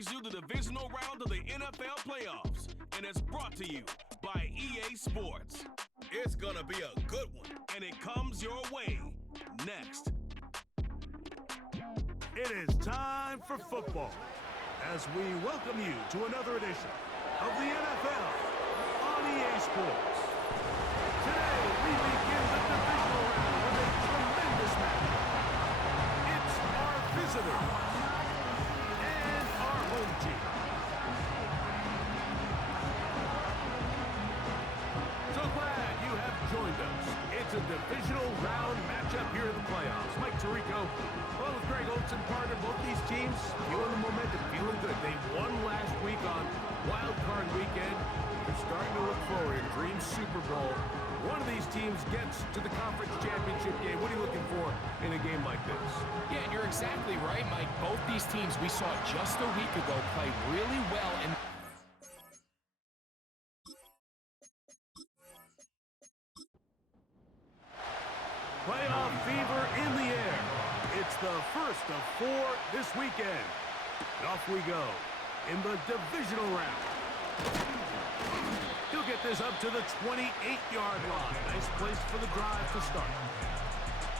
brings you the divisional round of the NFL playoffs, and it's brought to you by EA Sports. It's gonna be a good one, and it comes your way next. It is time for football as we welcome you to another edition of the NFL on EA Sports. Today, we begin the divisional round with a tremendous match. It's our visitors and our home team. So glad you have joined us. It's a divisional round matchup here in the playoffs. Mike Tirico, along with Greg Olsen, partner. Both these teams feeling the momentum, feeling good. They won last week on Wild Card Weekend. They're starting to look forward to Dream Super Bowl. One of these teams gets to the conference championship game. What are you looking for in a game like this? Yeah, and you're exactly right, Mike. Both these teams we saw just a week ago play really well. And playoff fever in the air. It's the first of 4 this weekend. And off we go in the divisional round. He'll get this up to the 28-yard line. Nice place for the drive to start.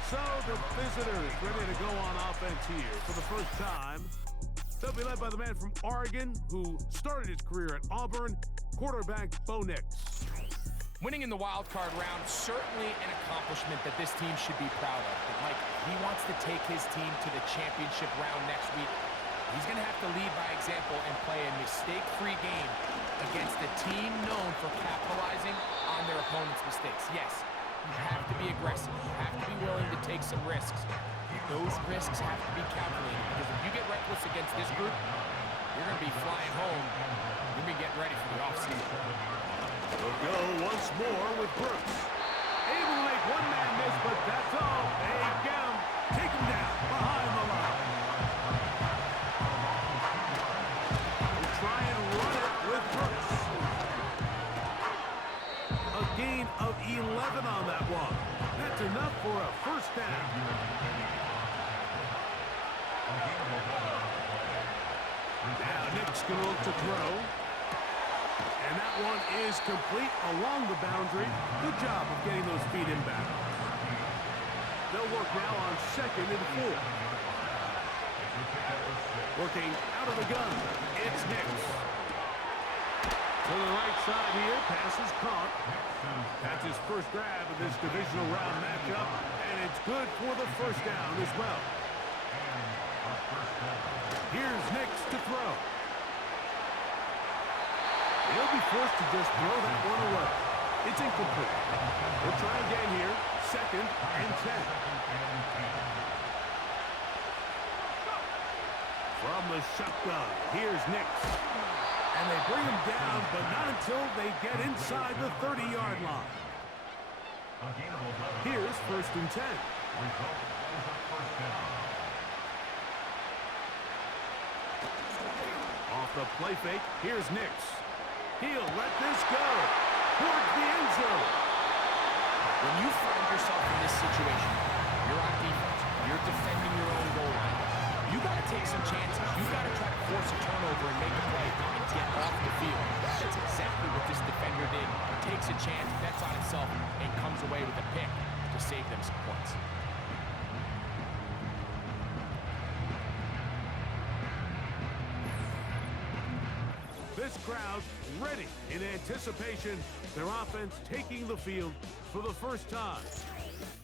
So the visitors ready to go on offense here for the first time. They'll be led by the man from Oregon who started his career at Auburn, quarterback Bo Nix. winning in the wild card round, certainly an accomplishment that this team should be proud of. But Mike, he wants to take his team to the championship round next week. He's going to have to lead by example and play a mistake-free game against a team known for capitalizing on their opponent's mistakes. Yes, you have to be aggressive. You have to be willing to take some risks. Those risks have to be calculated, because if you get reckless against this group, you're going to be flying home. You're going to be getting ready for the offseason. We'll go once more with Brooks. Able to make one man miss, but that's all. They get him. Take him down behind the line. We'll try and run it with Brooks. A gain of 11 on that one. That's enough for a first down. Now Nick's going to look to throw. And that one is complete along the boundary. Good job of getting those feet in bounds. They'll work now on 2nd and 4. Working out of the gun. It's Nicks. To the right side here. Pass is caught. That's his first grab of this divisional round matchup. And it's good for the first down as well. Here's Nicks to throw. He'll be forced to just throw that one away. It's incomplete. We'll try again here. 2nd and 10. From the shotgun, here's Nicks. And they bring him down, but not until they get inside the 30-yard line. Here's 1st and 10. Off the play fake, here's Nicks. He'll let this go towards the end zone. When you find yourself in this situation, you're on defense, you're defending your own goal line, you got to take some chances. You got to try to force a turnover and make a play and get off the field. That's exactly what this defender did. Takes a chance, bets on himself, and comes away with a pick to save them some points. This crowd ready in anticipation, their offense taking the field for the first time.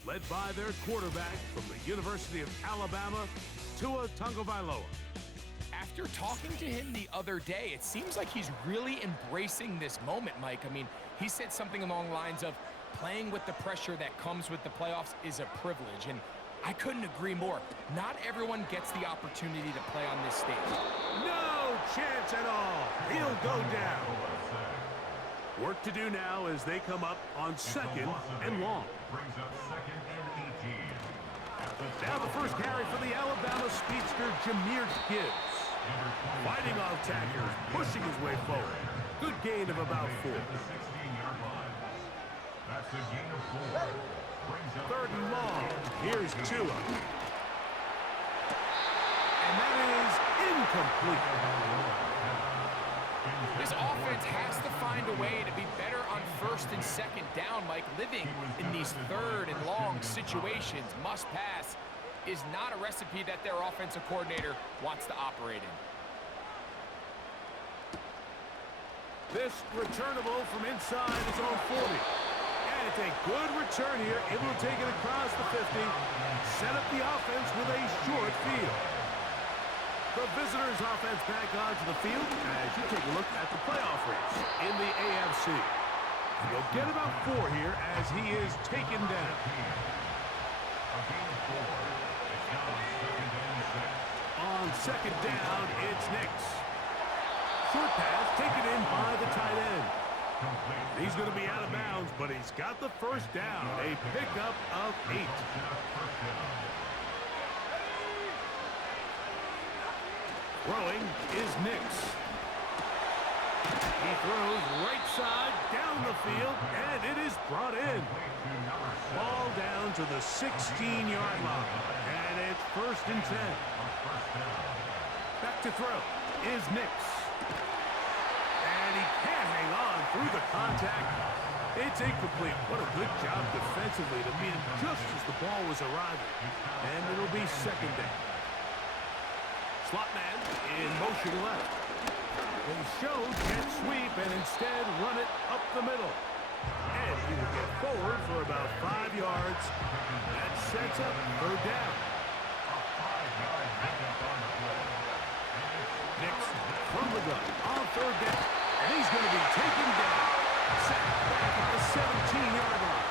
Led by their quarterback from the University of Alabama, Tua Tagovailoa. After talking to him the other day, it seems like he's really embracing this moment, Mike. I mean, he said something along the lines of playing with the pressure that comes with the playoffs is a privilege, and I couldn't agree more. Not everyone gets the opportunity to play on this stage. No chance at all. He'll go down. Work to do now as they come up on 2nd and long. Now the first carry for the Alabama speedster, Jahmyr Gibbs. Fighting off tackers, pushing his way forward. Good gain of about 4. 3rd and long. Here's Tua. And that is incomplete. This offense has to find a way to be better on first and second down, Mike. Living in these third and long situations, must pass, is not a recipe that their offensive coordinator wants to operate in. This returnable from inside his own 40. And it's a good return here, able to take it across the 50, set up the offense with a short field. The visitors' offense back onto the field as you take a look at the playoff race in the AFC. And you'll get about 4 here as he is taken down. On second down, it's Nix. Short pass taken in by the tight end. He's going to be out of bounds, but he's got the first down. A pickup of 8. Throwing is Nix. He throws right side down the field, and it is brought in. Ball down to the 16-yard line, and it's first and 10. Back to throw is Nix. And he can't hang on through the contact. It's incomplete. What a good job defensively to meet him just as the ball was arriving. And it'll be second down. Slot man in motion left. They show jet sweep and instead run it up the middle. And he will get forward for about 5 yards. That sets up third down. Nix from the gun on third down. And he's going to be taken down. Sacked back at the 17-yard line.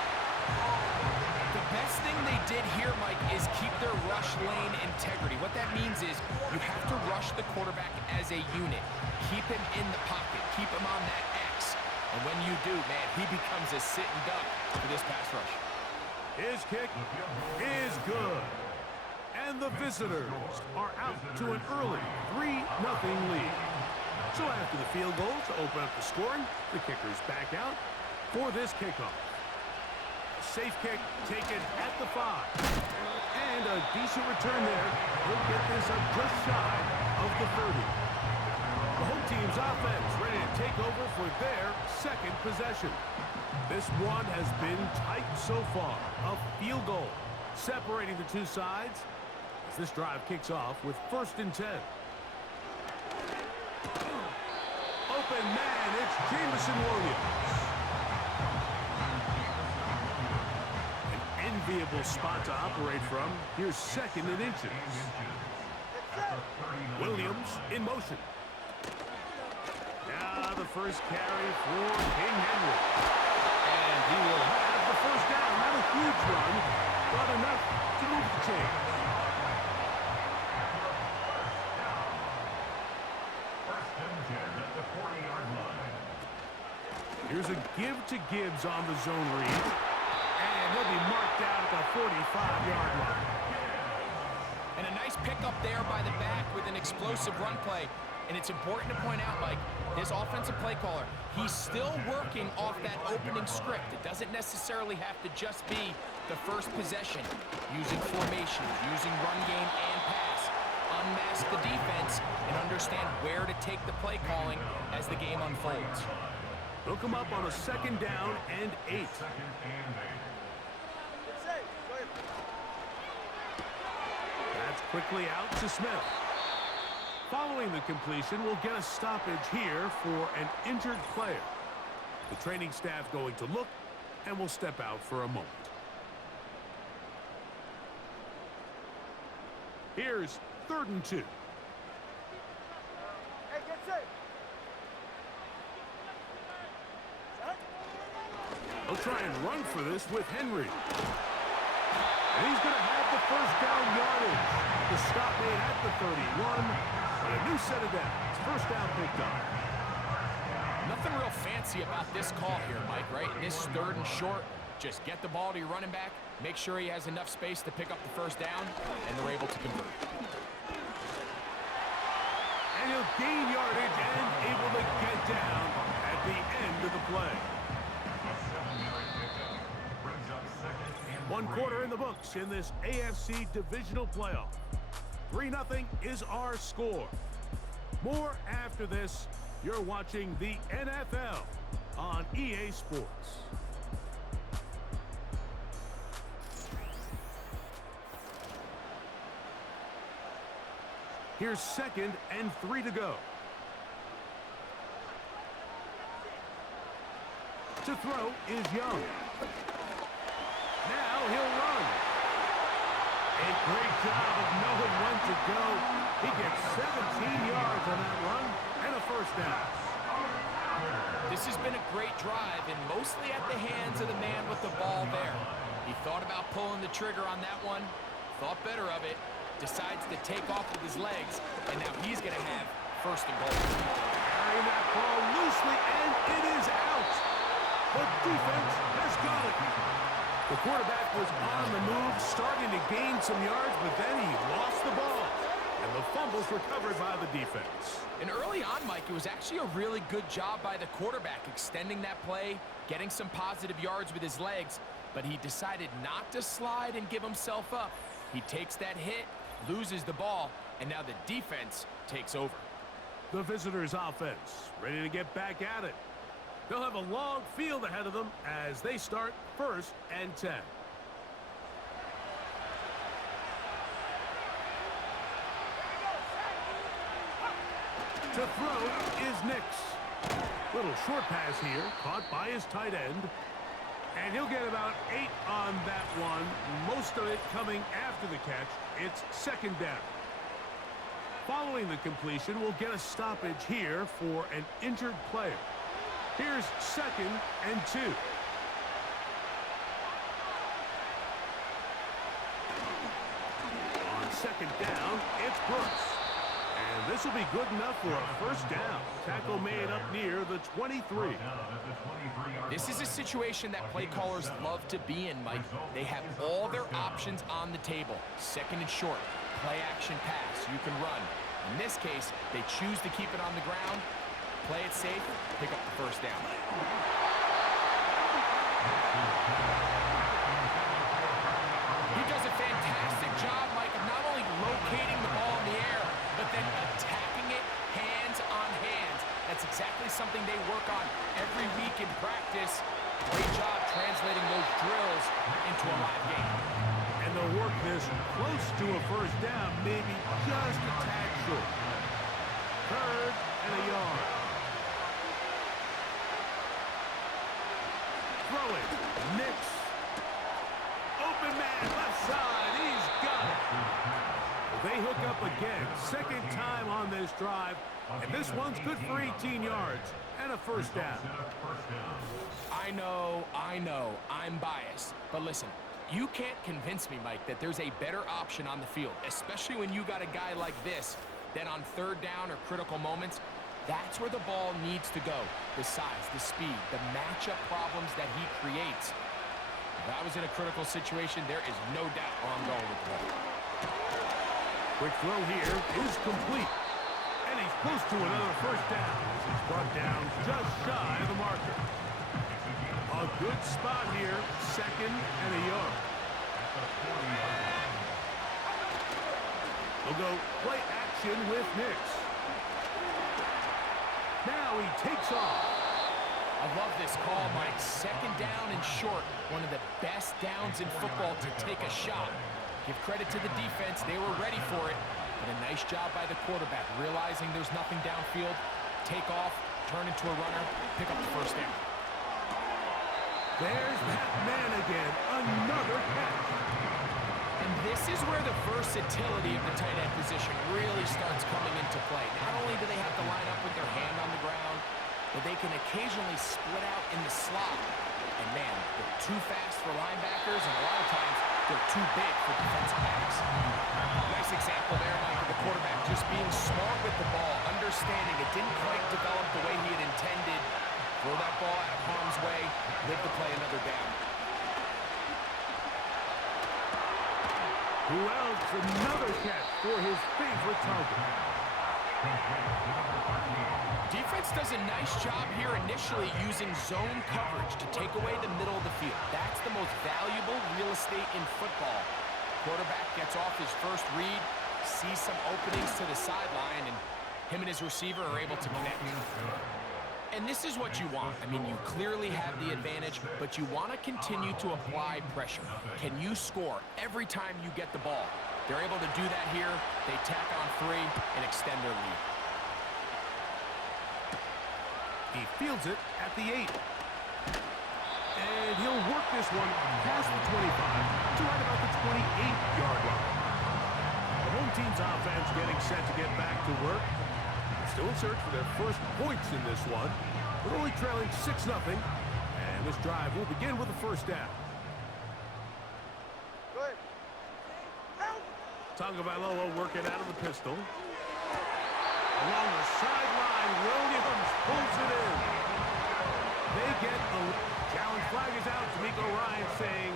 The best thing they did here, Mike, is keep their rush lane integrity. What that means is you have to rush the quarterback as a unit. Keep him in the pocket. Keep him on that X. And when you do, man, he becomes a sitting duck for this pass rush. His kick is good. And the visitors are out to an early 3-0 lead. So after the field goal to open up the scoring, the kicker's back out for this kickoff. Safe kick taken at the 5. And a decent return there. He'll get this up just shy of the 30. The home team's offense ready to take over for their second possession. This one has been tight so far. A field goal separating the two sides as this drive kicks off with first and 10. Open man, it's Jameson Williams. Enviable spot to operate from. Here's second and inches. Williams in motion. Now the first carry for King Henry. And he will have the first down. Not a huge run, but enough to move the chains. Here's a give to Gibbs on the zone read. And he'll be marked out at the 45-yard line. And a nice pickup there by the back with an explosive run play. And it's important to point out, Mike, this offensive play caller, he's still working off that opening script. It doesn't necessarily have to just be the first possession. Using formation, using run game and pass. Unmask the defense and understand where to take the play calling as the game unfolds. They'll come up on a second down and 8. That's quickly out to Smith. Following the completion, we'll get a stoppage here for an injured player. The training staff going to look, and we'll step out for a moment. Here's 3rd and 2. They'll try and run for this with Henry. And he's going to have the first down yardage. The stop made at the 31. And a new set of downs. First down picked up. Nothing real fancy about this call here, Mike, right? This 3rd and short, just get the ball to your running back, make sure he has enough space to pick up the first down, and they're able to convert. And he'll gain yardage and able to get down at the end of the play. 1 quarter in the books in this AFC divisional playoff. 3-0 is our score. More after this. You're watching the NFL on EA Sports. Here's 2nd and 3 to go. To throw is Young. Now he'll run. A great job of knowing when to go. He gets 17 yards on that run and a first down. This has been a great drive and mostly at the hands of the man with the ball there. He thought about pulling the trigger on that one, thought better of it, decides to take off with his legs, and now he's going to have 1st and goal. Carrying that ball loosely, and it is out. The defense has got it. The quarterback was on the move, starting to gain some yards, but then he lost the ball. And the fumble's recovered by the defense. And early on, Mike, it was actually a really good job by the quarterback, extending that play, getting some positive yards with his legs, but he decided not to slide and give himself up. He takes that hit, loses the ball, and now the defense takes over. The visitors' offense ready to get back at it. They'll have a long field ahead of them as they start 1st and 10. To throw is Nix. Little short pass here, caught by his tight end. And he'll get about 8 on that one, most of it coming after the catch. It's 2nd down. Following the completion, we'll get a stoppage here for an injured player. Here's 2nd and 2. On 2nd down, it's Brooks. And this will be good enough for a 1st down. Tackle made up near the 23. This is a situation that play callers love to be in, Mike. They have all their options on the table. 2nd and short, play action pass, you can run. In this case, they choose to keep it on the ground, play it safe, pick up the 1st down. He does a fantastic job, Mike, of not only locating the ball in the air, but then attacking it hands on hands. That's exactly something they work on every week in practice. Great job translating those drills into a live game. And they'll work this close to a 1st down, maybe just a tad short. 3rd and a yard. Throw it. Nix. Open man, left side. He's got it. They hook up again. 2nd time on this drive. And this one's good for 18 yards and a 1st down. I know, I'm biased. But listen, you can't convince me, Mike, that there's a better option on the field, especially when you got a guy like this, that on 3rd down or critical moments, that's where the ball needs to go. The size, the speed, the matchup problems that he creates. If I was in a critical situation, there is no doubt where I'm going with the ball. Quick throw here is complete. And he's close to another 1st down. He's brought down just shy of the marker. A good spot here, 2nd and a yard. They'll go play action with Nix. Now he takes off. I love this call, Mike. 2nd down and short. One of the best downs in football to take a shot. Give credit to the defense. They were ready for it. But a nice job by the quarterback, realizing there's nothing downfield. Take off, turn into a runner, pick up the 1st down. There's that man again. Another catch. And this is where the versatility of the tight end position really starts coming into play. Not only do they have to line up with their hand on the ground, but they can occasionally split out in the slot. And man, they're too fast for linebackers, and a lot of times they're too big for defensive backs. Nice example there, Mike, of the quarterback just being smart with the ball, understanding it didn't quite develop the way he had intended. Throw that ball out of harm's way, live to play another down. Who else? Another catch for his favorite target. Defense does a nice job here initially using zone coverage to take away the middle of the field. That's the most valuable real estate in football. Quarterback gets off his first read, sees some openings to the sideline, and him and his receiver are able to connect. And this is what you want. I mean, you clearly have the advantage, but you want to continue to apply pressure. Can you score every time you get the ball? They're able to do that here. They tack on 3 and extend their lead. He fields it at the 8. And he'll work this one past the 25 to right about the 28-yard line. The home team's offense getting set to get back to work. Still in search for their first points in this one, but only trailing 6-0. And this drive will begin with a first down. Tagovailoa working out of the pistol. Along the sideline, Williams pulls it in. They get the challenge flag is out. D'Amico Ryan saying,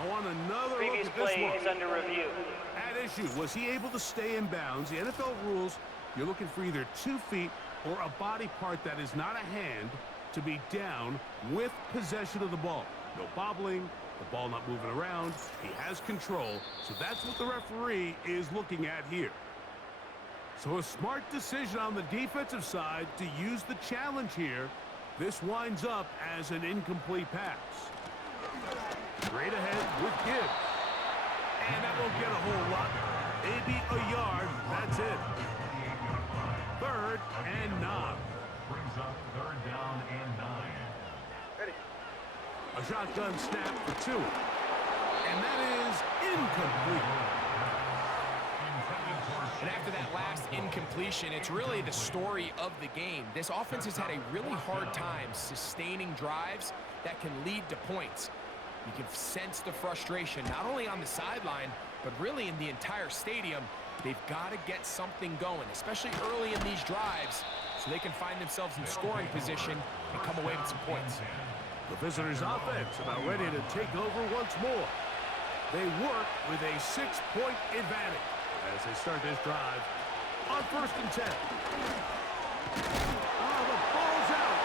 I want another Previous look at this play one. is under review. At issue, was he able to stay in bounds? The NFL rules, you're looking for either 2 feet or a body part that is not a hand to be down with possession of the ball. No bobbling, the ball not moving around. He has control, so that's what the referee is looking at here. So a smart decision on the defensive side to use the challenge here. This winds up as an incomplete pass. Straight ahead with Gibbs. And that won't get a whole lot. Maybe a yard. That's it. 3rd and 9. Brings up 3rd down and 9. Ready. A shotgun snap for 2. And that is incomplete. And after that last incompletion, it's really the story of the game. This offense has had a really hard time sustaining drives that can lead to points. You can sense the frustration, not only on the sideline, but really in the entire stadium. They've got to get something going, especially early in these drives, so they can find themselves in scoring position and come away with some points. The visitors' offense about ready to take over once more. They work with a 6-point advantage as they start this drive on 1st and 10. Oh, the ball's out.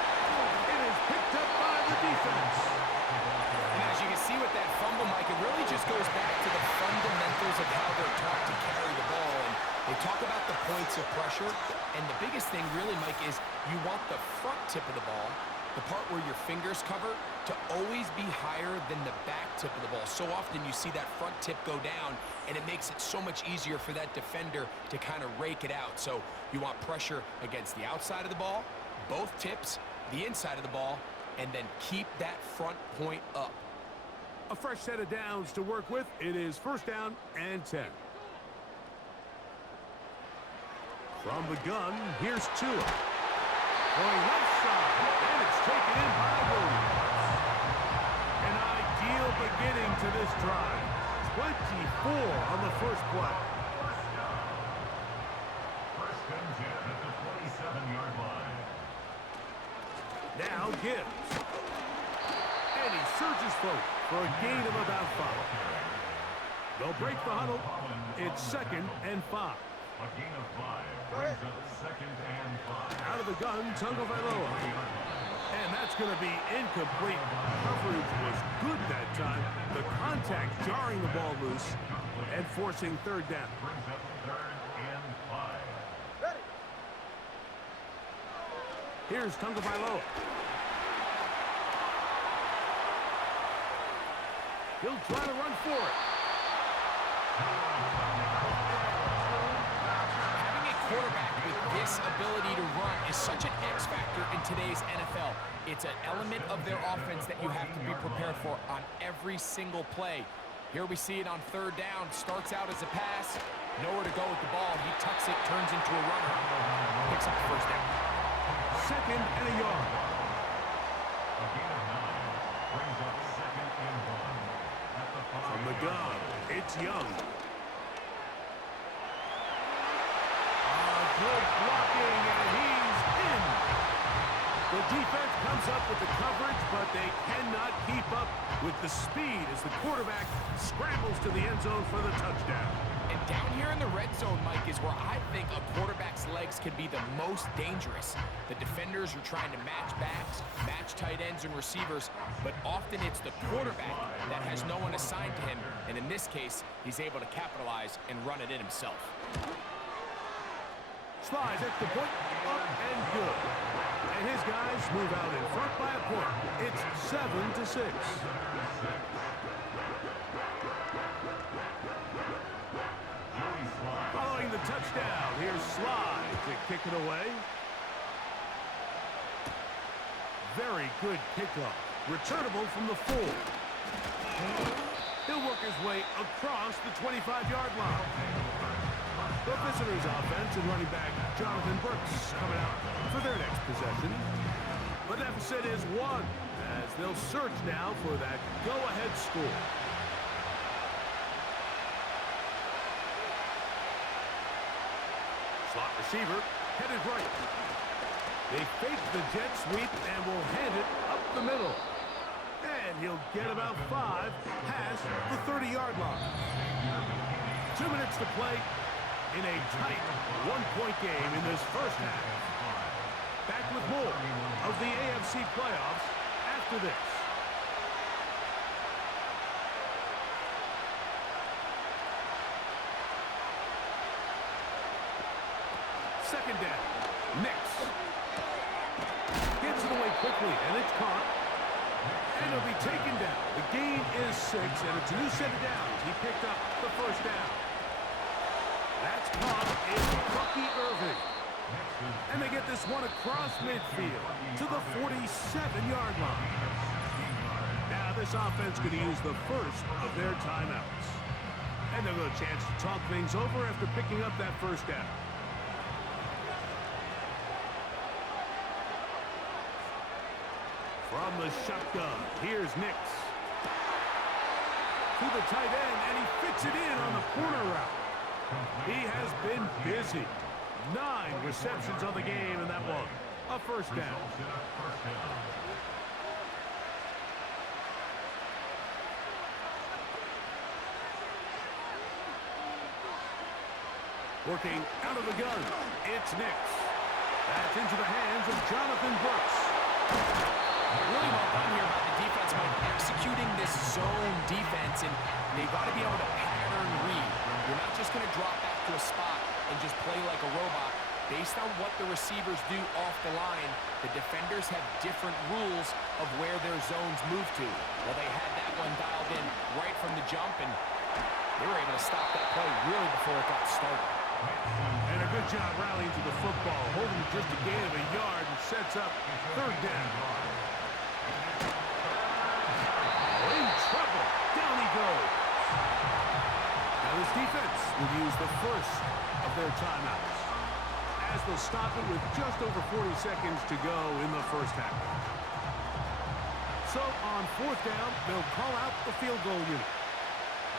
It is picked up by the defense. And as you can see with that fumble, Mike, it really just goes back to the fundamentals of how they're taught to carry the ball. And they talk about the points of pressure. And the biggest thing really, Mike, is you want the front tip of the ball, the part where your fingers cover, to always be higher than the back tip of the ball. So often you see that front tip go down, and it makes it so much easier for that defender to kind of rake it out. So you want pressure against the outside of the ball, both tips, the inside of the ball, and then keep that front point up. A fresh set of downs to work with. It is 1st down and 10. From the gun, here's Tua. Going left side, and it's taken in by Williams. An ideal beginning to this drive. 24 on the first play. 1st and 10 at the 27-yard line. Now Gibbs. And he surges forward for a gain of about 5. They'll break the huddle. It's 2nd and 5. A gain of 5 brings up 2nd and 5. Out of the gun, Tagovailoa. And that's going to be incomplete. Coverage was good that time. The contact jarring the ball loose and forcing 3rd down. Brings up 3rd and 5. Here's Tagovailoa. He'll try to run for it. Having a quarterback with this ability to run is such an X factor in today's NFL. It's an element of their offense that you have to be prepared for on every single play. Here we see it on 3rd down. Starts out as a pass. Nowhere to go with the ball. He tucks it, turns into a runner. Picks up the 1st down. 2nd and a yard. A gain of 9 brings up 2nd and 1. At the 5. From the gun, it's Young. Good blocking, and he's in. The defense comes up with the coverage, but they cannot keep up with the speed as the quarterback scrambles to the end zone for the touchdown. And down here in the red zone, Mike, is where I think a quarterback's legs can be the most dangerous. The defenders are trying to match backs, match tight ends and receivers, but often it's the quarterback that has no one assigned to him, and in this case, he's able to capitalize and run it in himself. Slides at the point, up and good. And his guys move out in front by a point. It's 7-6. Following the touchdown, here's Slide to kick it away. Very good kickoff. Returnable from the 4. He'll work his way across the 25-yard line. The visitors' offense and running back Jonathan Brooks coming out for their next possession. The deficit is 1 as they'll search now for that go-ahead score. Slot receiver headed right. They fake the jet sweep and will hand it up the middle. And he'll get about 5 past the 30-yard line. 2 minutes to play in a tight one-point game in this first half. Back with more of the AFC playoffs after this. Second down. Nix gets it away quickly, and it's caught. And it'll be taken down. The gain is 6, and it's a new set of downs. He picked up the first down. That's caught in Bucky Irving. And they get this one across midfield to the 47-yard line. Now this offense going to use the first of their timeouts. And they'll get a chance to talk things over after picking up that first down. From the shotgun, here's Nix. To the tight end, and he fits it in on the corner route. He has been busy. 9 receptions on the game in that one. A first down. Working out of the gun, it's Nix. That's into the hands of Jonathan Brooks. Really well done here by the defense, Mike, executing this zone defense, and they've got to be able to pattern read. You're not just going to drop back to a spot and just play like a robot. Based on what the receivers do off the line, the defenders have different rules of where their zones move to. Well, they had that one dialed in right from the jump, and they were able to stop that play really before it got started. And a good job rallying to the football, holding just a gain of a yard and sets up third down. In trouble. Down he goes. Now this defense will use the first of their timeouts, as they'll stop it with just over 40 seconds to go in the first half. So on fourth down, they'll call out the field goal unit.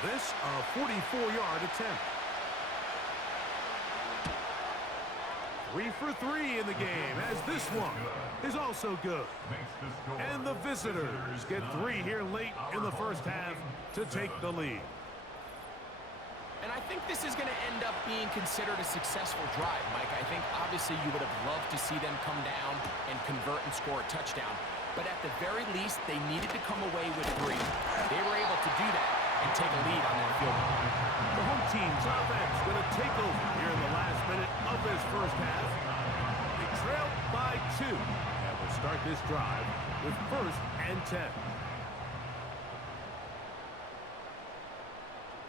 This a 44-yard attempt. 3 for 3 in the game, as this one is also good. And the visitors get 3 here late in the first half to take the lead. And I think this is going to end up being considered a successful drive, Mike. I think obviously you would have loved to see them come down and convert and score a touchdown. But at the very least, they needed to come away with 3. They were able to do that and take a lead on that field goal. The home team's offense going to take over here in the last minute of this first half. They trail by 2 and will start this drive with 1st and 10.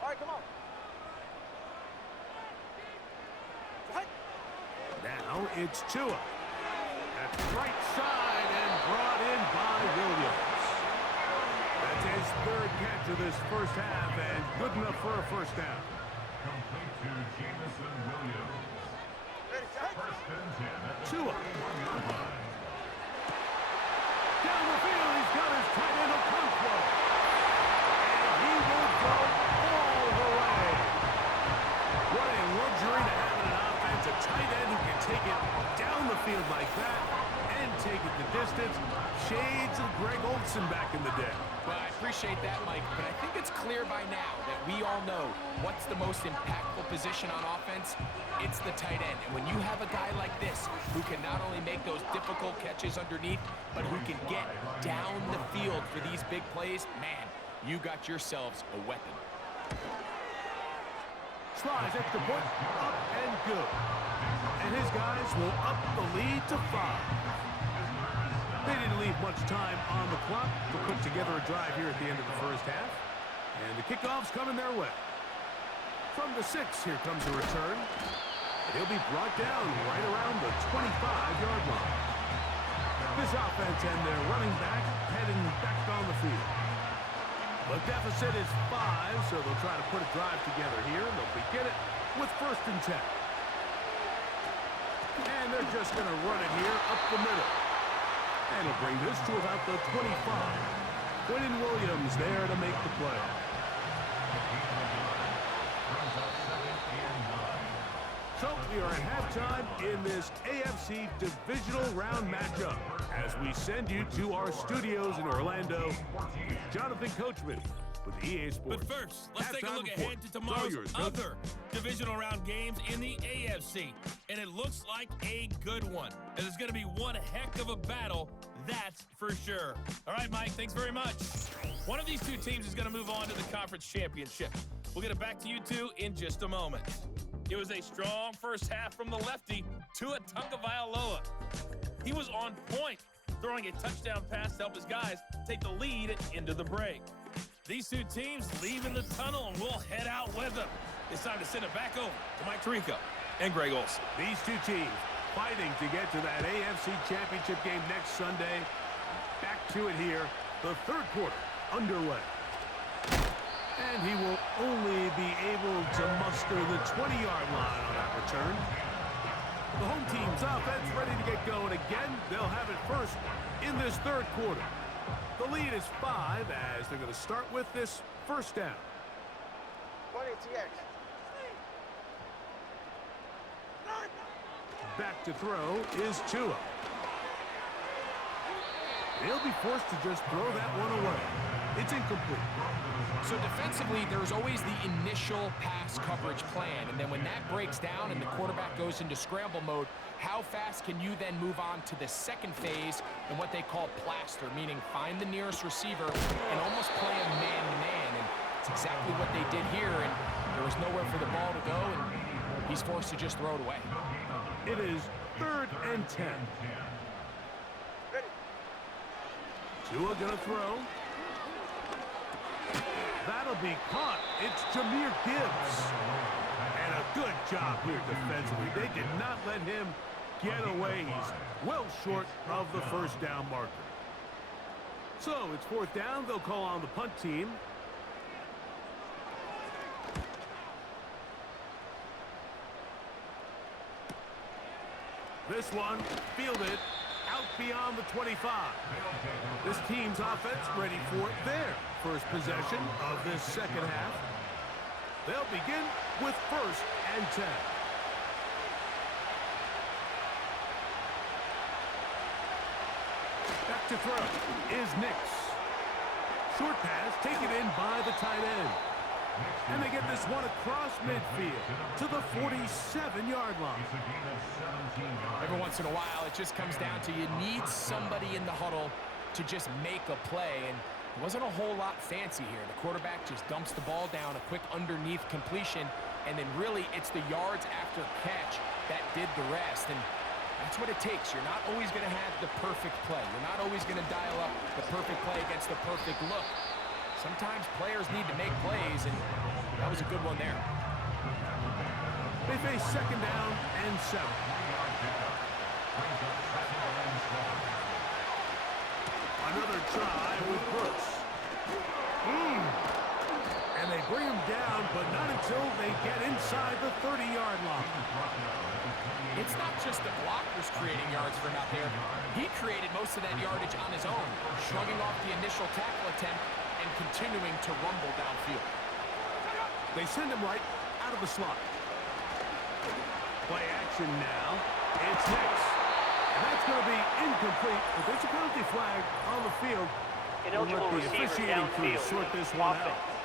All right, come on. Now it's Tua. At right side and brought in by Williams. That's his 3rd catch of this first half and good enough for a first down. Complete to Jamison Williams. Ready, set. 1st and 10 at the Tua. 41-yard line. Down the field, he's got his tight end Okonkwo. And he will go all the way. What a luxury to have in an offense, a tight end who can take it down the field like that and take it the distance. Shades of Greg Olsen back in the day. Well, I appreciate that, Mike, but I think it's clear by now that we all know what's the most impactful position on offense. It's the tight end. And when you have a guy like this who can not only make those difficult catches underneath, but who can get down the field for these big plays, man, you got yourselves a weapon. Slides at the point, up and good. And his guys will up the lead to 5. They didn't leave much time on the clock to put together a drive here at the end of the first half. And the kickoff's coming their way. From the 6, here comes a return. And he'll be brought down right around the 25-yard line. This offense and their running back heading back on the field. The deficit is 5, so they'll try to put a drive together here. They'll begin it with 1st and 10. And they're just going to run it here up the middle. And he'll bring this to about the 25. Quentin Williams there to make the play. So we are at halftime in this AFC Divisional Round matchup as we send you to our studios in Orlando with Jonathan Coachman with EA Sports. But first, let's take a Halftime look report. ahead to tomorrow's Yours, Coach. other divisional round games in the AFC. And it looks like a good one. And it's going to be one heck of a battle, that's for sure. All right, Mike, thanks very much. One of these two teams is going to move on to the conference championship. We'll get it back to you two in just a moment. It was a strong first half from the lefty, Tua Tagovailoa. He was on point, throwing a touchdown pass to help his guys take the lead into the break. These two teams leave in the tunnel, and we'll head out with them. It's time to send it back over to Mike Tirico and Greg Olsen. These two teams fighting to get to that AFC Championship game next Sunday. Back to it here, the 3rd quarter underway. And he will only be able to muster the 20-yard line on that return. The home team's offense ready to get going again. They'll have it first in this 3rd quarter. The lead is 5 as they're going to start with this 1st down. 20 TX. Back to throw is Tua. They'll be forced to just throw that one away. It's incomplete. So defensively, there's always the initial pass coverage plan, and then when that breaks down and the quarterback goes into scramble mode, how fast can you then move on to the 2nd phase and what they call plaster, meaning find the nearest receiver and almost play a man-to-man, and it's exactly what they did here, and there was nowhere for the ball to go, and he's forced to just throw it away. It is 3rd and 10. Ready. Tua gonna throw. That'll be caught. It's Jahmyr Gibbs. And a good job here defensively. They did not let him get away. He's well short of the 1st down marker. So it's 4th down. They'll call on the punt team. This one fielded out beyond the 25. This team's offense ready for their first possession of this 2nd half. They'll begin with 1st and 10. Back to throw is Nix. Short pass taken in by the tight end. And they get this one across midfield to the 47-yard line. Every once in a while, it just comes down to you need somebody in the huddle to just make a play, and it wasn't a whole lot fancy here. The quarterback just dumps the ball down, a quick underneath completion, and then really it's the yards after catch that did the rest, and that's what it takes. You're not always going to have the perfect play. You're not always going to dial up the perfect play against the perfect look. Sometimes players need to make plays, and that was a good one there. They face 2nd down and 7. Another try with Brooks. And they bring him down, but not until they get inside the 30-yard line. It's not just the blockers creating yards for him out there. He created most of that yardage on his own, shrugging off the initial tackle attempt and continuing to rumble downfield. They send him right out of the slot. Play action now. It's Nix. And that's going to be incomplete, but there's a penalty flag on the field. Ineligible We'll let the receiver officiating crew downfield. sort this one out. Offense.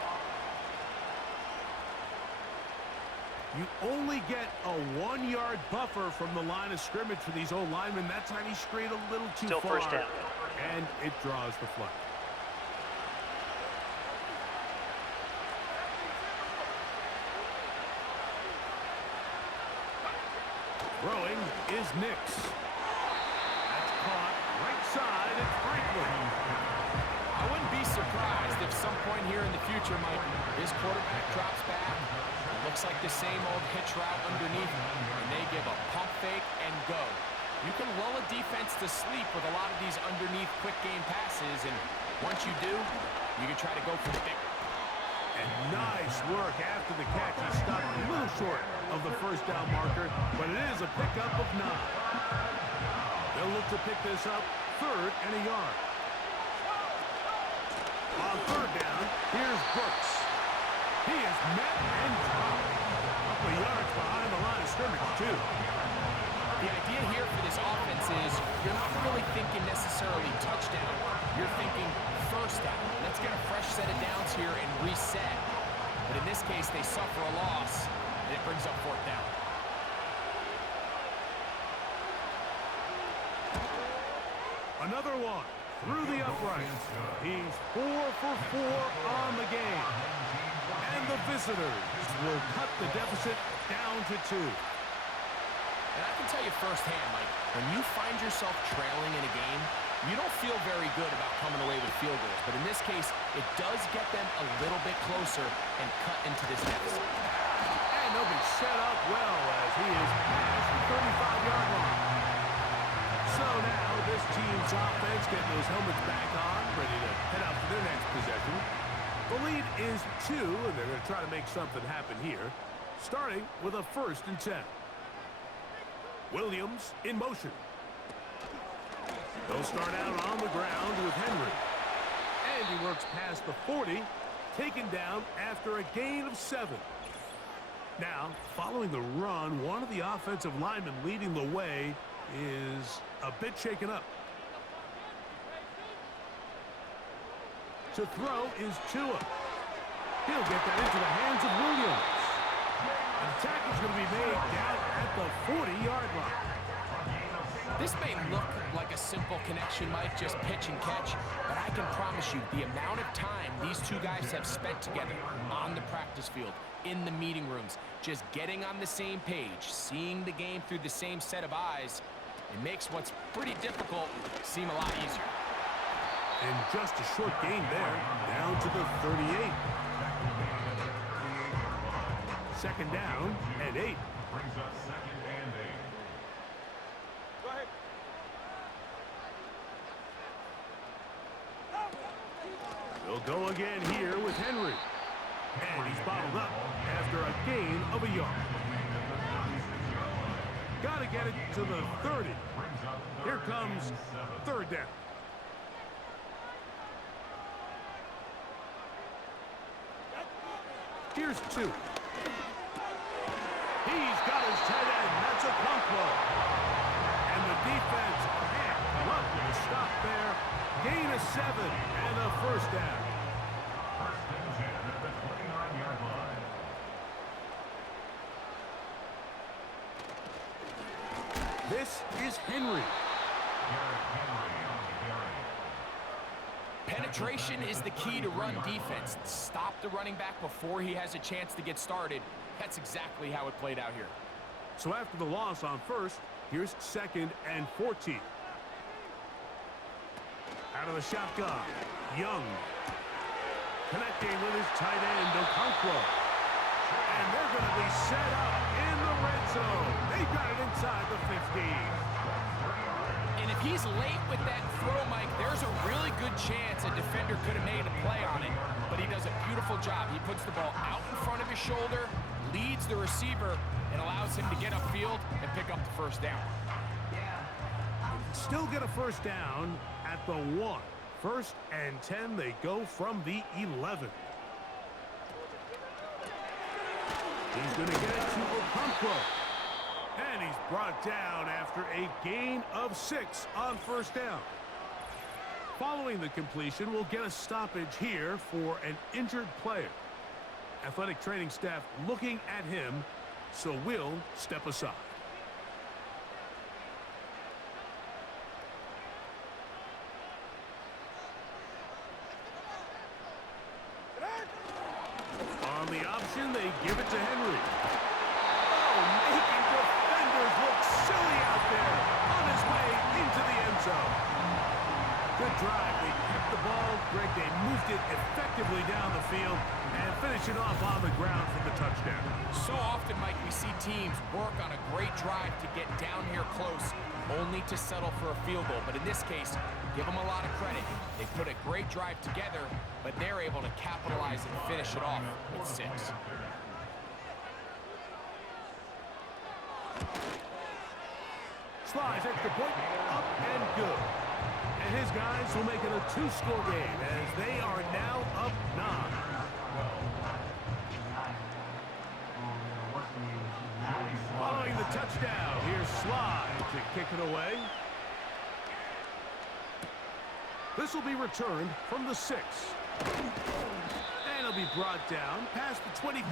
You only get a 1-yard buffer from the line of scrimmage for these old linemen. That time he strayed a little too Still far. first down. And it draws the flag. Throwing is Nix. That's caught right side. It's Franklin. I wouldn't be surprised if some point here in the future, Mike, his quarterback drops back. It looks like the same old hitch route underneath, and they give a pump fake and go. You can lull a defense to sleep with a lot of these underneath quick game passes, and once you do, you can try to go for the big. And nice work after the catch. He stopped a little short of the first down marker, but it is a pickup of 9. They'll look to pick this up, 3rd and a yard. On 3rd down, here's Brooks. He is met and dropped. A couple of yards behind the line of scrimmage, too. The idea here for this offense is you're not really thinking necessarily touchdown. You're thinking first down. Let's get a fresh set of downs here and reset. But in this case, they suffer a loss, and it brings up 4th down. Another one through the uprights. He's 4 for 4 on the game. And the visitors will cut the deficit down to 2. And I can tell you firsthand, Mike, when you find yourself trailing in a game, you don't feel very good about coming away with field goals. But in this case, it does get them a little bit closer and cut into this deficit. And they'll be set up well as he is past the 35-yard line. So now this team's offense getting those helmets back on, ready to head out for their next possession. The lead is 2, and they're going to try to make something happen here, starting with a 1st and 10. Williams in motion. They'll start out on the ground with Henry. And he works past the 40, taken down after a gain of 7. Now, following the run, one of the offensive linemen leading the way is a bit shaken up. To throw is Tua. He'll get that into the hands of Williams. And the tackle's going to be made down at the 40-yard line. This may look like a simple connection, Mike, just pitch and catch, but I can promise you the amount of time these two guys have spent together on the practice field, in the meeting rooms, just getting on the same page, seeing the game through the same set of eyes, it makes what's pretty difficult seem a lot easier. And just a short gain there, down to the 38. 2nd down and 8. Brings up 2nd and 8. Go ahead. They'll go again here with Henry. And he's bottled up after a gain of a yard. Got to get it to the 30. Here comes 3rd down. Here's 2. He's got his tight end. That's a Conquo. And the defense can't come up with a stop there. Gain of 7 and a 1st down. 1st and 10 at the 29-yard line. This is Henry. Penetration is the key to run defense. Stop the running back before he has a chance to get started. That's exactly how it played out here. So after the loss on 1st, here's 2nd and 14. Out of the shotgun, Young. Connecting with his tight end, Okonkwo. And they're going to be set up in the red zone. They've got it inside the 15. And if he's late with that throw, Mike, there's a really good chance a defender could have made a play on it. But he does a beautiful job. He puts the ball out in front of his shoulder, leads the receiver, and allows him to get upfield and pick up the 1st down. Still get a 1st down at the 1. 1st and 10, they go from the 11. He's going to get it to Okonkwo. And he's brought down after a gain of 6 on 1st down. Following the completion, we'll get a stoppage here for an injured player. Athletic training staff looking at him, so we'll step aside. On the option, they give it to Henry. Oh, making defenders look it effectively down the field and finish it off on the ground for the touchdown. So often, Mike, we see teams work on a great drive to get down here close, only to settle for a field goal. But in this case, give them a lot of credit. They put a great drive together, but they're able to capitalize and finish it off with 6. Slides extra point, up and good. And his guys will make it a 2-score game as they are now up 9. Following the touchdown, here's Slide to kick it away. This will be returned from the 6. And it'll be brought down past the 25.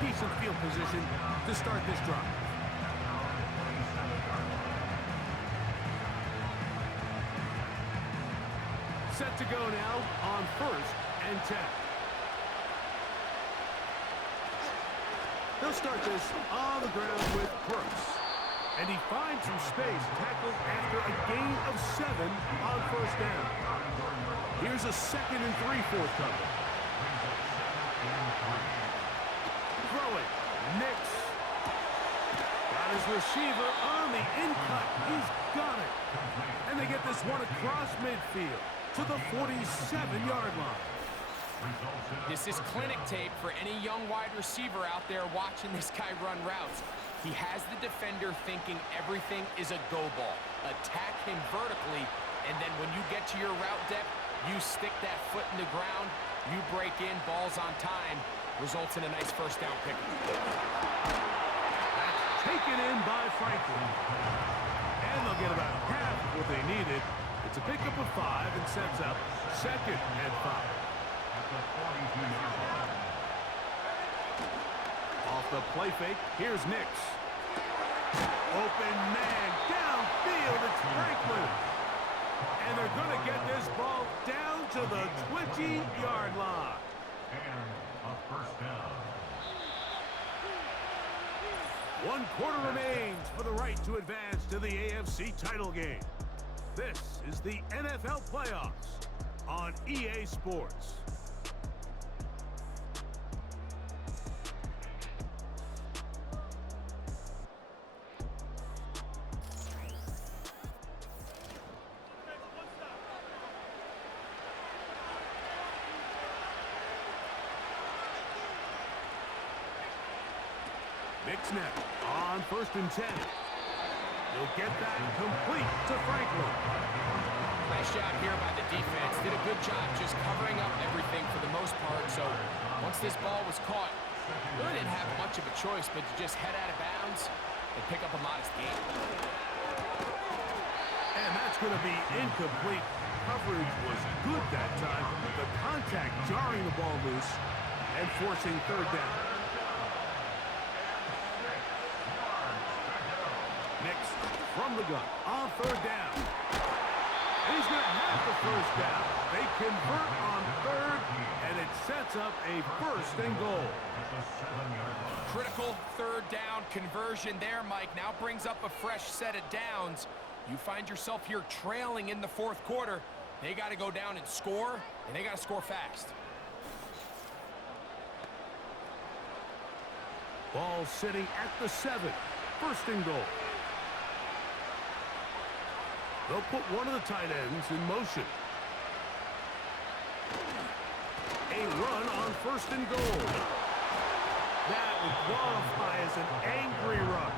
Decent field position to start this drive. Set to go now on 1st and 10. They'll start this on the ground with Brooks. And he finds some space, tackled after a gain of 7 on 1st down. Here's a 2nd and 3 forthcoming. Throwing, Nix. Got his receiver on the in-cut. He's got it. And they get this one across midfield to the 47-yard line. This is clinic tape for any young wide receiver out there watching this guy run routes. He has the defender thinking everything is a go ball. Attack him vertically, and then when you get to your route depth, you stick that foot in the ground, you break in, balls on time, results in a nice 1st down pickup. That's taken in by Franklin. And they'll get about half what they needed. It's a pickup of 5 and sets up 2nd and 5. Off the play fake, here's Nix. Open man, downfield, it's Franklin. And they're going to get this ball down to the 20-yard line. And a 1st down. 1 quarter remains for the right to advance to the AFC title game. This is the NFL playoffs on EA Sports. Big snap on 1st and 10. He'll get that complete to Franklin. Nice job here by the defense. Did a good job just covering up everything for the most part. So once this ball was caught, really didn't have much of a choice but to just head out of bounds and pick up a modest gain. And that's going to be incomplete. Coverage was good that time. The contact jarring the ball loose and forcing 3rd down. Nix from the gun on 3rd down. And he's going to have the 1st down. They convert on 3rd, and it sets up a 1st and goal. Critical 3rd down conversion there, Mike. Now brings up a fresh set of downs. You find yourself here trailing in the 4th quarter. They got to go down and score, and they got to score fast. Ball sitting at the 7. 1st and goal. They'll put one of the tight ends in motion. A run on 1st and goal. That would qualify as an angry run.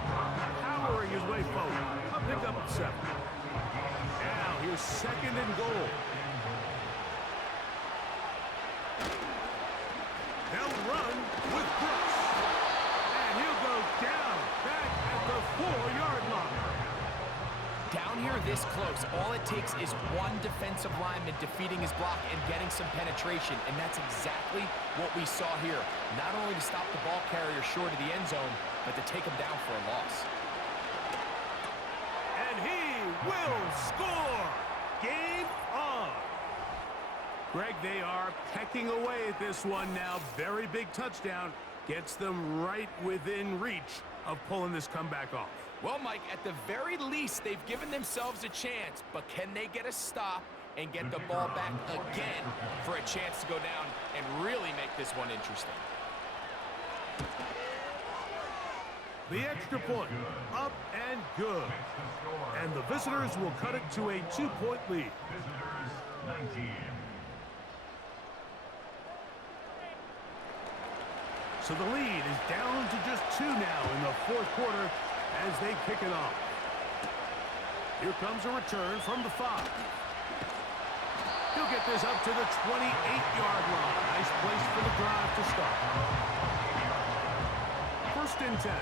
Powering his way forward. A pickup of 7. Now here's 2nd and goal. They'll run with Brooks. And he'll go down back at the 4-yard line. Down here this close, all it takes is one defensive lineman defeating his block and getting some penetration, and that's exactly what we saw here. Not only to stop the ball carrier short of the end zone, but to take him down for a loss. And he will score! Game on! Greg, they are pecking away at this one now. Very big touchdown. Gets them right within reach of pulling this comeback off. Well, Mike, at the very least, they've given themselves a chance, but can they get a stop and get the ball back again for a chance to go down and really make this one interesting. The extra point, up and good. And the visitors will cut it to a 2-point lead. Visitors 19. So the lead is down to just 2 now in the fourth quarter as they kick it off. Here comes a return from the 5. He'll get this up to the 28-yard line. Nice place for the drive to start. First and 10.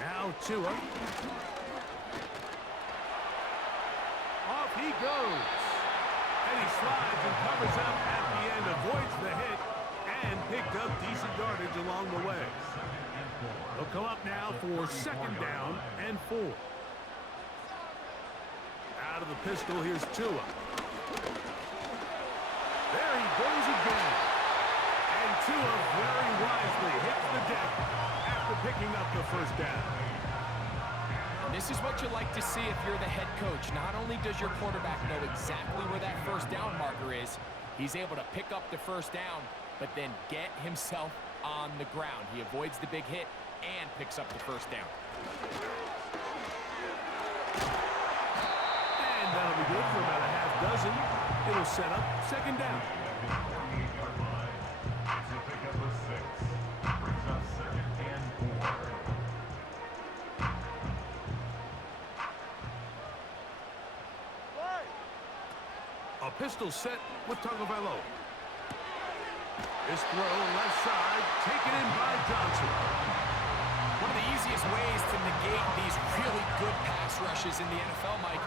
Now Tua. Off he goes. And he slides and covers up at the end, avoids the hit, and picked up decent yardage along the way. They'll come up now for second down and 4. Out of the pistol, here's Tua. There he goes again. And Tua very wisely hits the deck after picking up the first down. And this is what you like to see if you're the head coach. Not only does your quarterback know exactly where that first down marker is, he's able to pick up the first down, but then get himself on the ground. He avoids the big hit and picks up the first down. And that'll be good for about a half dozen. It'll set up second down. It's a pickup of 6. Brings up second and 4. A pistol set with Tagovailoa. This throw left side, taken in by Johnson. One of the easiest ways to negate these really good pass rushes in the NFL, Mike,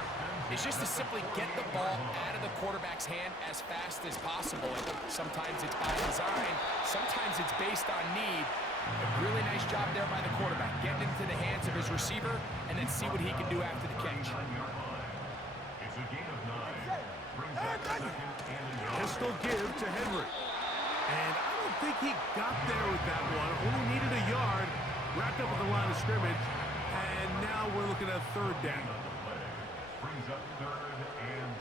is just to simply get the ball out of the quarterback's hand as fast as possible. And sometimes it's by design, sometimes it's based on need. A really nice job there by the quarterback, getting into the hands of his receiver and then see what he can do after the catch. It's a gain of 9. Brings up second and a yard. Pistol give to Henry. And I don't think he got there with that one. Only needed a yard. Wrapped up at the line of scrimmage. And now we're looking at third down. Brings up third and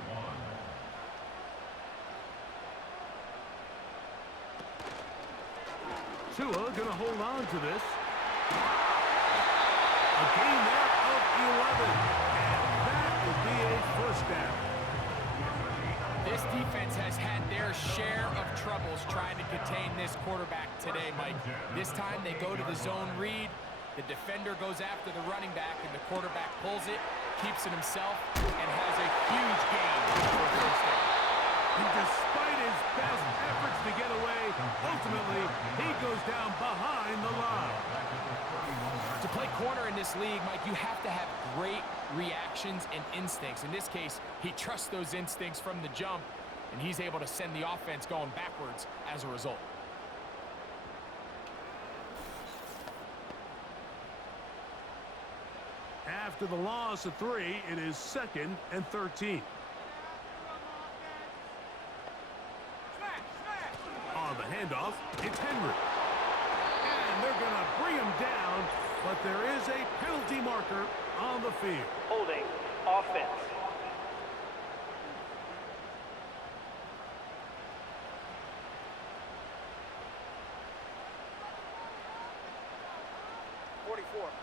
1. Tua gonna hold on to this. A gain there of 11. And that will be a first down. This defense has had their share of troubles trying to contain this quarterback today, Mike. This time they go to the zone read. The defender goes after the running back, and the quarterback pulls it, keeps it himself, and has a huge gain for a first down. And despite his best efforts to get away, ultimately, he goes down behind the line. To play corner in this league, Mike, you have to have great reactions and instincts. In this case, he trusts those instincts from the jump, and he's able to send the offense going backwards as a result. After the loss of 3, it is second and 13. On the handoff, it's Henry. And they're going to bring him down, but there is a penalty marker on the field. Holding offense.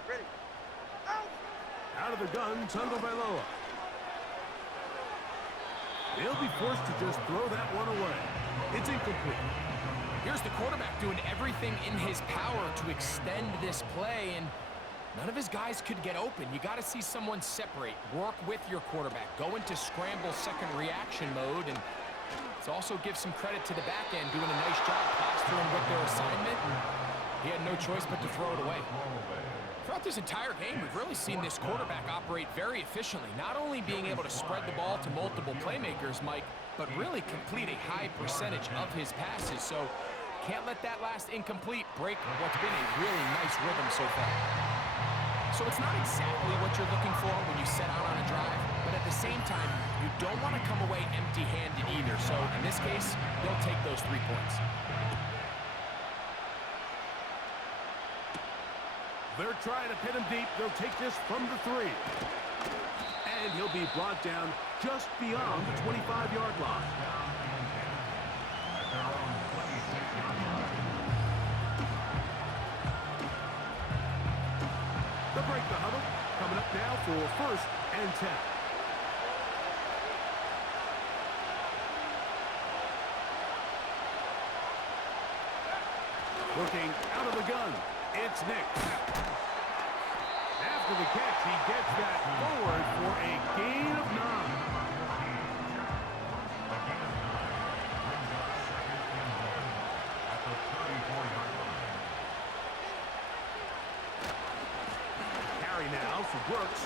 Ready. Out of the gun, Tagovailoa. They'll be forced to just throw that one away. It's incomplete. Here's the quarterback doing everything in his power to extend this play, and none of his guys could get open. You got to see someone separate, work with your quarterback, go into scramble second reaction mode, and to also give some credit to the back end, doing a nice job plastering with their assignment. He had no choice but to throw it away. Throughout this entire game, we've really seen this quarterback operate very efficiently, not only being able to spread the ball to multiple playmakers, Mike, but really complete a high percentage of his passes. So can't let that last incomplete break what's been a really nice rhythm so far. So it's not exactly what you're looking for when you set out on a drive, but at the same time, you don't want to come away empty-handed either. So in this case, they'll take those 3 points. They're trying to pin him deep. They'll take this from the 3. And he'll be brought down just beyond the 25-yard line. They'll break the huddle. Coming up now for 1st and 10. Looking out of the gun. It's Nix. After the catch, he gets that forward for a gain of 9. Carry now for Brooks.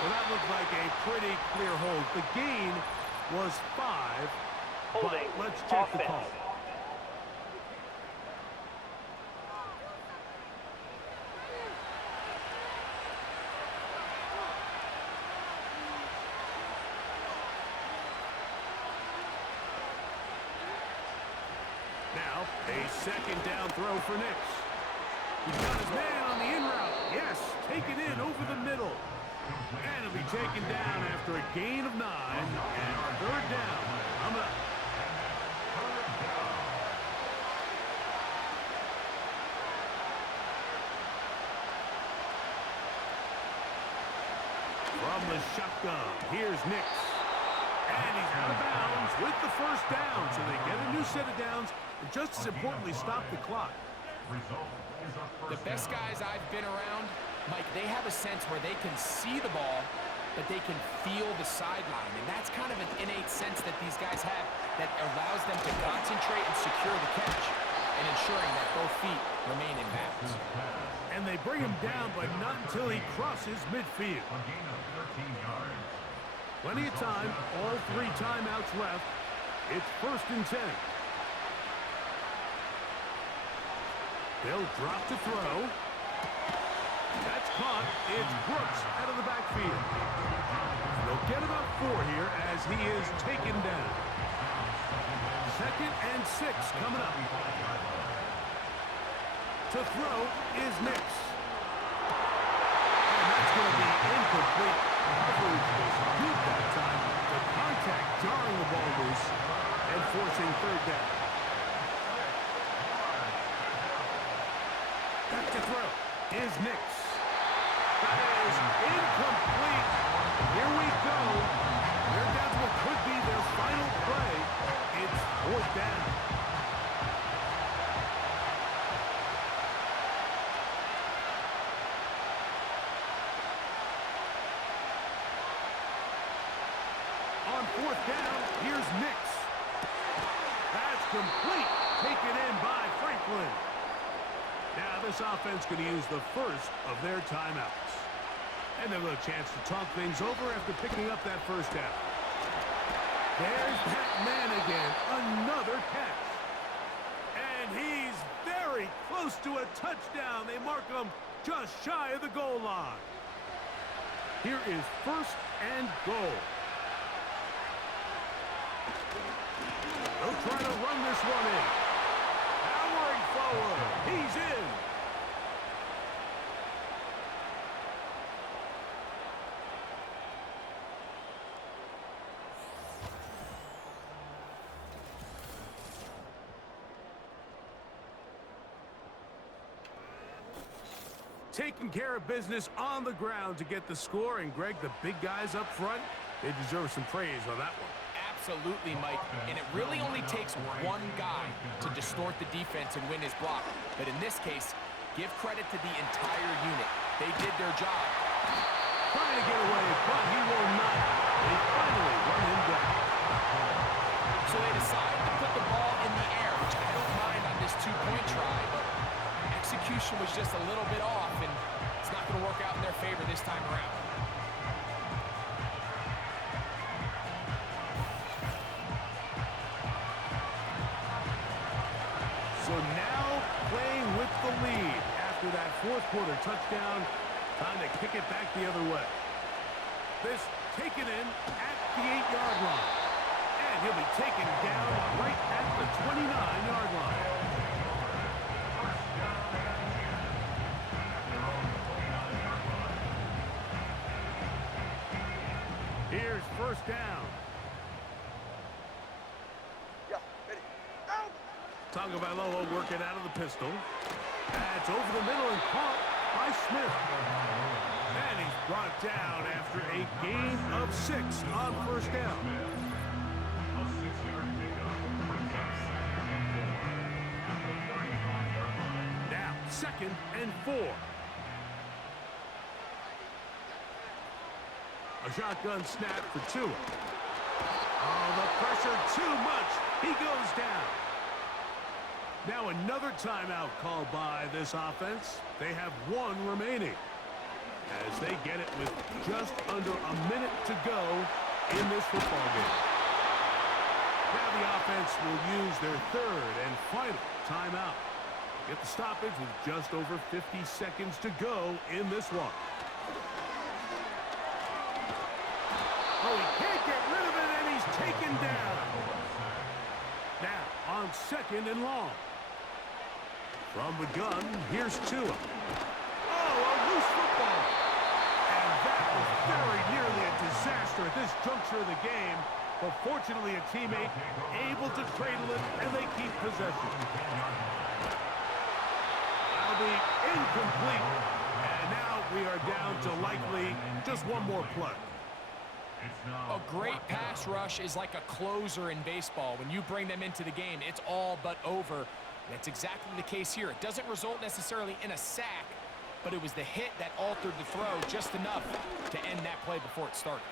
Well, that looked like a pretty clear hold. The gain was 5. Holding. But let's check the call. Now, a 2nd down throw for Nix. He's got his man on the in route. Yes, taken in over the middle. And he'll be taken down after a gain of 9 and 3rd down. Coming up. From the shotgun, here's Nix. And he's out of bounds with the 1st down. So they get a new set of downs. And just as importantly, stop the clock. The best guys I've been around, Mike, they have a sense where they can see the ball, but they can feel the sideline. And that's kind of an innate sense that these guys have that allows them to concentrate and secure the catch and ensuring that both feet remain in bounds. And they bring him down, but not until he crosses midfield. Plenty of time, all 3 timeouts left. It's 1st and 10. They'll drop to throw. That's caught. It's Brooks out of the backfield. They'll get about 4 here as he is taken down. 2nd and 6 coming up. To throw is Nix. And that's going to be incomplete. Coverage was good that time. The contact jarring the ball loose and forcing 3rd down. Back to throw is Nix. That is incomplete. Here we go. They're down to what could be their final play. It's 4th down. On 4th down, here's Nix. That's complete. Taken in by Franklin. Now this offense going to use the 1st of their timeouts. And they'll have a chance to talk things over after picking up that 1st down. There's that man again. Another catch. And he's very close to a touchdown. They mark him just shy of the goal line. Here is 1st and goal. They'll try to run this one in. Powering forward. He's in. Taking care of business on the ground to get the score. And, Greg, the big guys up front, they deserve some praise on that one. Absolutely, Mike. And it really only takes one guy to distort the defense and win his block. But in this case, give credit to the entire unit. They did their job. Trying to get away, but he will not. They finally run him down. So they decide to put the ball in the air, which I don't mind on this 2-point try, but execution was just a little bit off, and it's not going to work out in their favor this time around. So now playing with the lead after that 4th quarter touchdown. Time to kick it back the other way. This taken in at the 8-yard line. And he'll be taken down right at the 29-yard line. down. Yeah, ready. Go! Tagovailoa working out of the pistol. That's over the middle and caught by Smith. And he's brought down after a gain of 6 on first down. A 6-yard pickup brings up second and 4 at the 35-yard line. Now, 2nd and 4. A shotgun snap for Tua. Oh, the pressure too much. He goes down. Now another timeout called by this offense. They have 1 remaining as they get it with just under a minute to go in this football game. Now the offense will use their 3rd and final timeout. Get the stoppage with just over 50 seconds to go in this one. Oh, he can't get rid of it, and he's taken down. Now, on 2nd and long. From the gun, here's Tua. Oh, a loose football. And that was very nearly a disaster at this juncture of the game. But fortunately, a teammate able to cradle it, and they keep possession. That'll be incomplete. And now we are down to likely just 1 more play. A great pass rush is like a closer in baseball. When you bring them into the game, it's all but over. That's exactly the case here. It doesn't result necessarily in a sack, but it was the hit that altered the throw just enough to end that play before it started.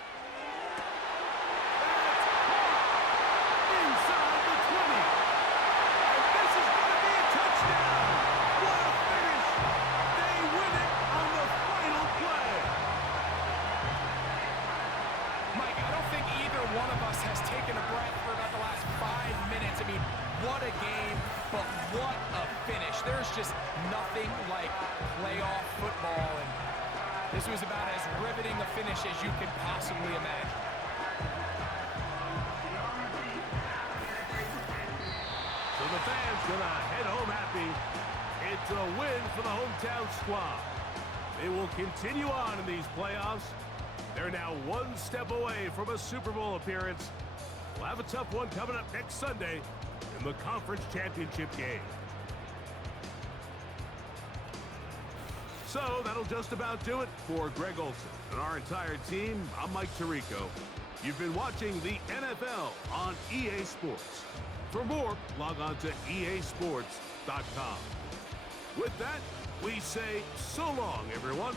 Inside the 20. And this is going to be a touchdown. What a finish. They win it on the final play. Mike, I don't think either one of us has taken a breath for about the last 5 minutes. I mean, what a game, but what a finish. There's just nothing like playoff football, and this was about as riveting a finish as you could possibly imagine. So the fans gonna head home happy. It's a win for the hometown squad. They will continue on in these playoffs. They're now 1 step away from a Super Bowl appearance. We'll have a tough one coming up next Sunday in the conference championship game. So that'll just about do it for Greg Olsen and our entire team. I'm Mike Tirico. You've been watching the NFL on EA Sports. For more, log on to easports.com. With that, we say so long, everyone.